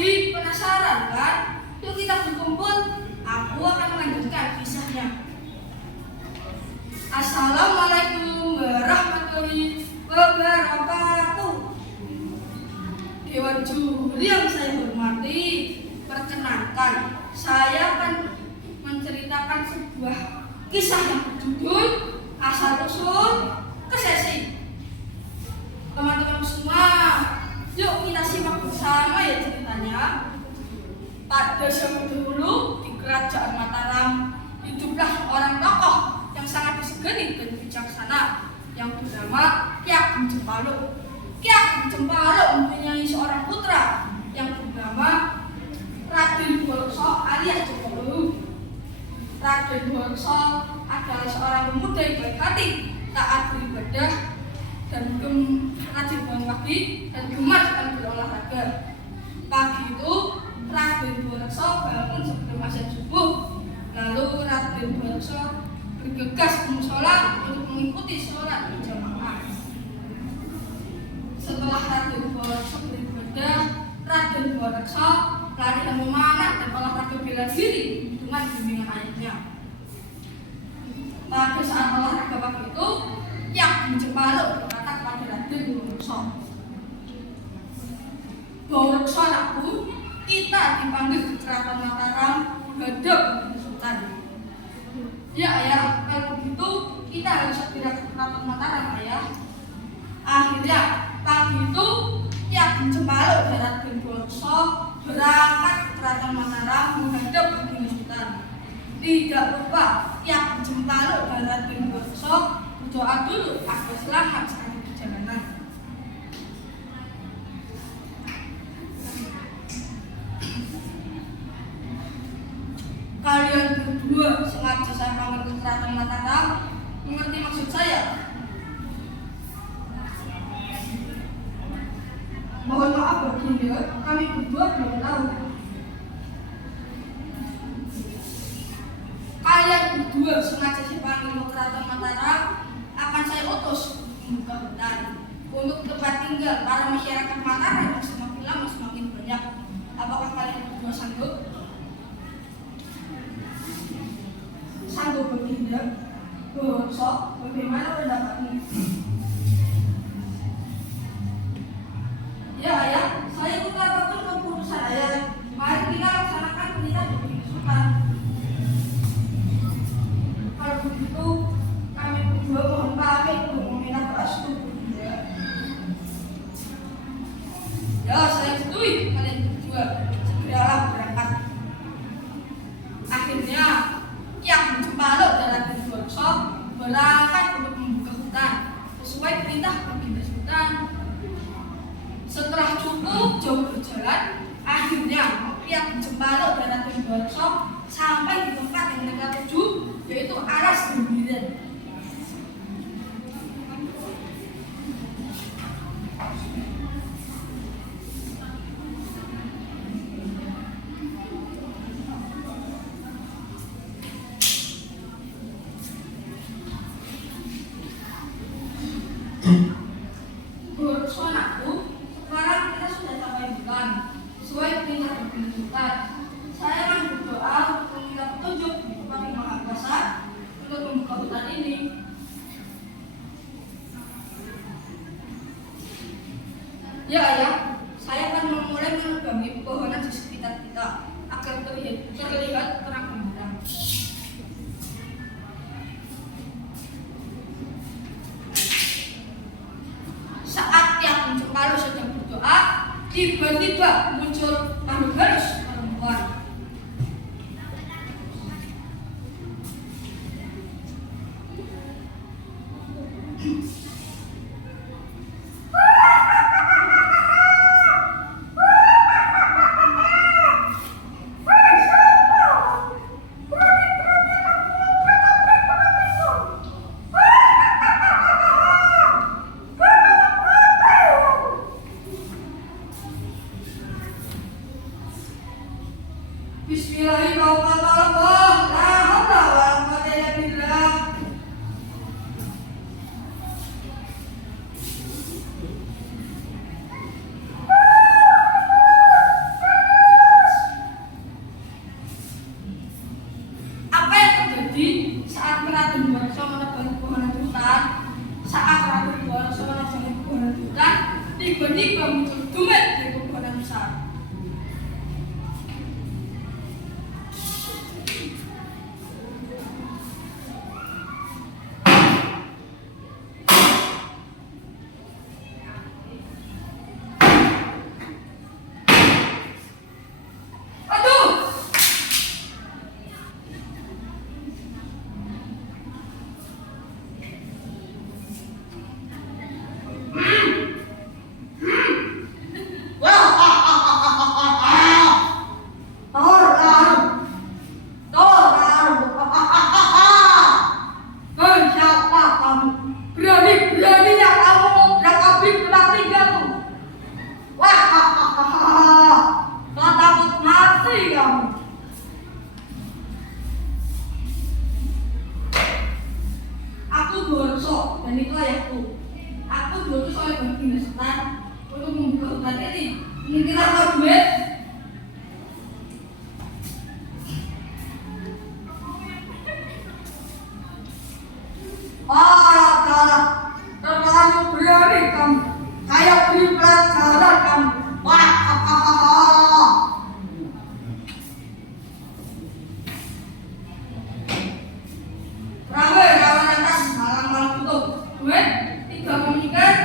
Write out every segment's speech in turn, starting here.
Pasti penasaran kan? Yuk kita berkumpul. Aku akan melanjutkan kisahnya. Assalamualaikum warahmatullahi wabarakatuh. Dewan juri yang saya hormati, perkenankan saya akan menceritakan sebuah kisah yang berjudul Asal Usul Kesesi. Teman-teman semua, yuk kita simak bersama ya ceritanya. Pada zaman dahulu di Kerajaan Mataram hiduplah seorang tokoh yang sangat disegani dan bijaksana yang bernama Ki Ageng Cempaluk. Ki Ageng Cempaluk mempunyai seorang putra yang bernama Raden Borso alias Jogoro. Raden Borso adalah seorang pemuda yang baik hati, taat beribadah, dan rajin bangun pagi dan gemar sekali berolahraga. Pagi itu Raden Borso bangun sebelum azan subuh. Lalu Raden Borso bergegas ke mushola untuk mengikuti sholat berjamaah. Setelah Raden Borso beribadah, Raden Borso latihan memanah dan olahraga bela diri dengan bimbingan ayahnya. Pada saat olahraga pagi itu, Ki Ageng Cempaluk berkata kepada Raden Borso, "Borso anakku, kita dipanggil ke Keraton Mataram menghadap Sultan." "Ya ayah, kalau begitu kita harus segera ke Keraton Mataram ayah." Akhirnya pagi itu Ki Ageng Cempaluk dan Raden Borso berangkat ke Keraton Mataram menghadap Baginda Sultan. Tidak lupa Ki Ageng Cempaluk dan Raden Borso berdoa dulu agar selamat saat perjalanan. Kalian berdua sengaja saya panggil ke Keraton Mataram, mengerti maksud saya? Mohon maaf Baginda, kami berdua belum tahu. Kalian berdua sengaja saya panggil ke Keraton Mataram, akan saya utus membuka hutan untuk tempat tinggal para masyarakat Mataram yang semakin lama semakin banyak. Apakah kalian berdua sanggup? Sanggup Baginda. Borso, bagaimana pendapatmu? Ya ayah, saya ikut apapun keputusan ayah. Mari kita laksanakan perintah Baginda Sultan. Kalau begitu, kami berdua mohon pamit untuk meminta restu Baginda. Ya, saya setuju kalian berdua segeralah berangkat. Akhirnya Ki Ageng Cempaluk dan Raden Borso berangkat untuk membuka hutan sesuai perintah Baginda Sultan. Setelah cukup jauh berjalan, akhirnya Ki Ageng Cempaluk dan Raden Borso sampai di tempat yang mereka tuju, yaitu Aras Gembiren. Borso anakku, sekarang kita sudah sampai hutan. Sesuai perintah Baginda Sultan, saya akan berdoa untuk meminta petunjuk kepada Yang Maha Kuasa untuk membuka hutan ini. Ya ayah, saya akan memulai menebangi pepohonan di sekitar kita agar terlihat terang benderang. Saat Ki Ageng Cempaluk sedang berdoa, tiba-tiba muncul makhluk halus perempuan. Bismillahirrahmanirrahim. La haula wa la quwwata illa billah. Hei, siapa kamu? Berani-beraninya kamu ngobrak abrik tempat tinggalku. Wah, kau takut mati kamu. Aku Borso dan itu ayahku. Aku diutus oleh Baginda Sultan untuk membuka hutan ini. Mengira kau duit? Terlalu berani kamu. Saya beri pelajaran kamu. Wah, rawe rawan atas malam-malam tutup. Duit, 3 meningkat,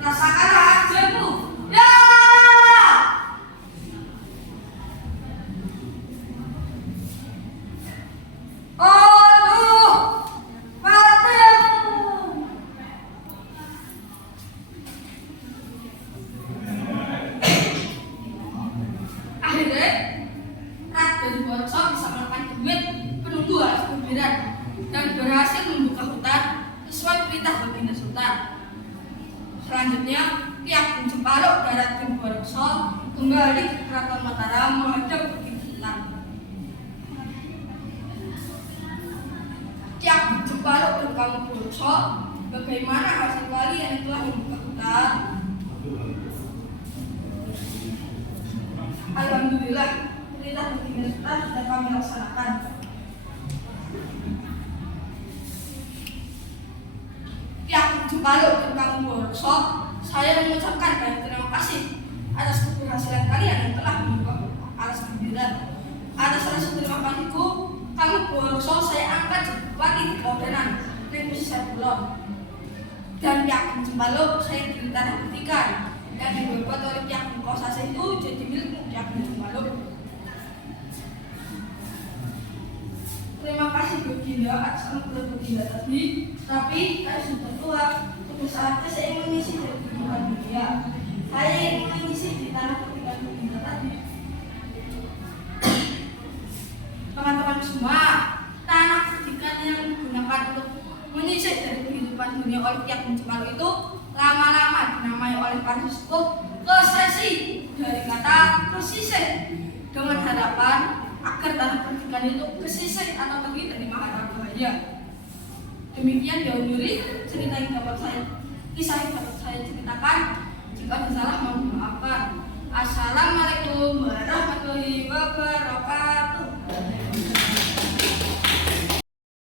rasakanlah ajalmu. Ya! Aduh, matimu. Akhirnya, Raden Borso bisa melakukan duit penunggu alas kubiran dan berhasil membuka hutan sesuai perintah Baginda Sultan. Selanjutnya, pihak Cempaluk dan Raden Borso kembali ke Keraton Mataram menghadap Baginda Sultan. Pihak Cempaluk dan kamu Borso, bagaimana hasil kalian yang telah membuka hutan? Alhamdulillah, perintah Baginda Sultan sudah kami laksanakan. Pihak Cempaluk dan kamu Borso, saya mengucapkan banyak terima kasih atas keberhasilan kalian yang telah membuka alas kubiran. Atas rasa terima kasihku, kamu Borso saya angkat jadi bupati di Kaudenan dan pesisir Kulon. Dan pihak Cempaluk saya beri tanah buktikan yang dibuat oleh pihak Kosase itu jadi milik pihak Cempaluk. Terima kasih Baginda atas anugerah Baginda tadi, tapi saya sudah tua. Sudah saatnya saya ingin mengisi dari kehidupan dunia. Saya ingin mengisi di tanah kehidupan Baginda tadi. Teman-teman semua, tanah pendidikan yang digunakan untuk menyisih dari kehidupan dunia oleh pihak Cempaluk itu lama-lama dinamai oleh para sesepuh kesesi dari kata kesisih, dengan harapan agar tanah pendidikan itu kesisih atau terhindar dari mahara bahaya. Demikian Yuri cerita yang dapat saya kisah yang dapat saya ceritakan. Jika ada salah mohon dimaafkan. Assalamualaikum warahmatullahi wabarakatuh.